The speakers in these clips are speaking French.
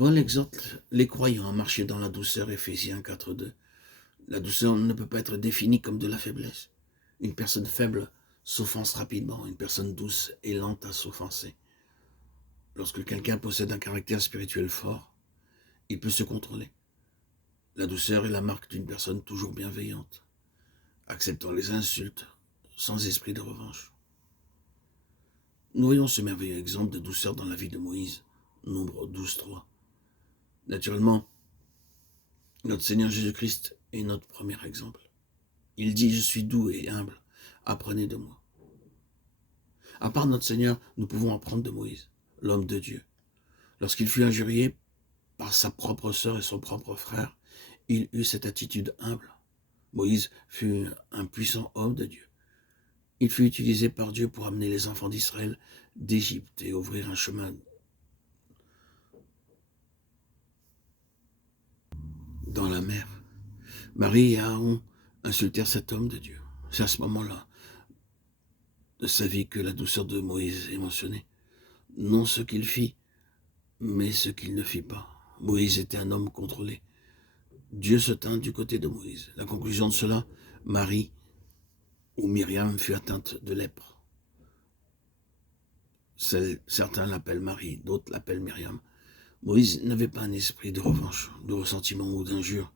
Paul exhorte les croyants à marcher dans la douceur, Éphésiens 4.2. La douceur ne peut pas être définie comme de la faiblesse. Une personne faible s'offense rapidement, une personne douce est lente à s'offenser. Lorsque quelqu'un possède un caractère spirituel fort, il peut se contrôler. La douceur est la marque d'une personne toujours bienveillante, acceptant les insultes sans esprit de revanche. Nous voyons ce merveilleux exemple de douceur dans la vie de Moïse, Nombre 12.3. Naturellement, notre Seigneur Jésus-Christ est notre premier exemple. Il dit « Je suis doux et humble, apprenez de moi ». À part notre Seigneur, nous pouvons apprendre de Moïse, l'homme de Dieu. Lorsqu'il fut injurié par sa propre sœur et son propre frère, il eut cette attitude humble. Moïse fut un puissant homme de Dieu. Il fut utilisé par Dieu pour amener les enfants d'Israël d'Égypte et ouvrir un chemin dans la mer. Marie et Aaron insultèrent cet homme de Dieu. C'est à ce moment-là de sa vie que la douceur de Moïse est mentionnée. Non ce qu'il fit, mais ce qu'il ne fit pas. Moïse était un homme contrôlé. Dieu se tint du côté de Moïse. La conclusion de cela, Marie ou Myriam fut atteinte de lèpre. Certains l'appellent Marie, d'autres l'appellent Myriam. Moïse n'avait pas un esprit de revanche, de ressentiment ou d'injure,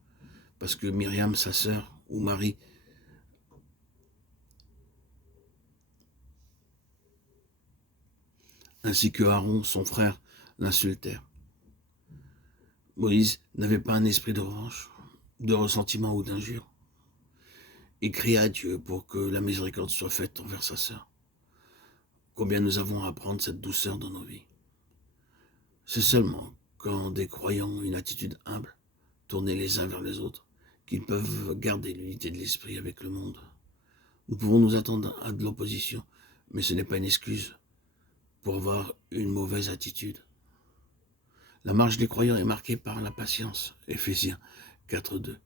parce que Myriam, sa sœur, ou Marie, ainsi que Aaron, son frère, l'insultèrent. Moïse n'avait pas un esprit de revanche, de ressentiment ou d'injure. Il cria à Dieu pour que la miséricorde soit faite envers sa sœur. Combien nous avons à apprendre cette douceur dans nos vies. C'est seulement quand des croyants ont une attitude humble, tournés les uns vers les autres, qu'ils peuvent garder l'unité de l'esprit avec le monde. Nous pouvons nous attendre à de l'opposition, mais ce n'est pas une excuse pour avoir une mauvaise attitude. La marche des croyants est marquée par la patience, Éphésiens 4.2.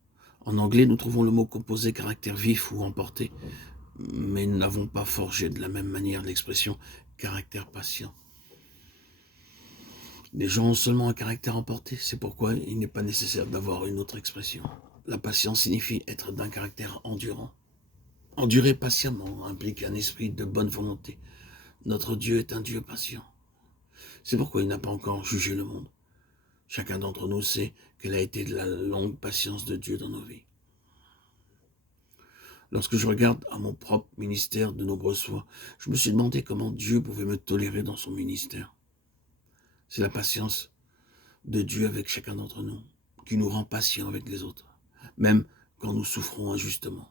En anglais, nous trouvons le mot composé caractère vif ou emporté, mais nous n'avons pas forgé de la même manière l'expression caractère patient. Les gens ont seulement un caractère emporté, c'est pourquoi il n'est pas nécessaire d'avoir une autre expression. La patience signifie être d'un caractère endurant. Endurer patiemment implique un esprit de bonne volonté. Notre Dieu est un Dieu patient. C'est pourquoi il n'a pas encore jugé le monde. Chacun d'entre nous sait quelle a été la longue patience de Dieu dans nos vies. Lorsque je regarde à mon propre ministère de nombreuses fois, je me suis demandé comment Dieu pouvait me tolérer dans son ministère. C'est la patience de Dieu avec chacun d'entre nous qui nous rend patients avec les autres, même quand nous souffrons injustement.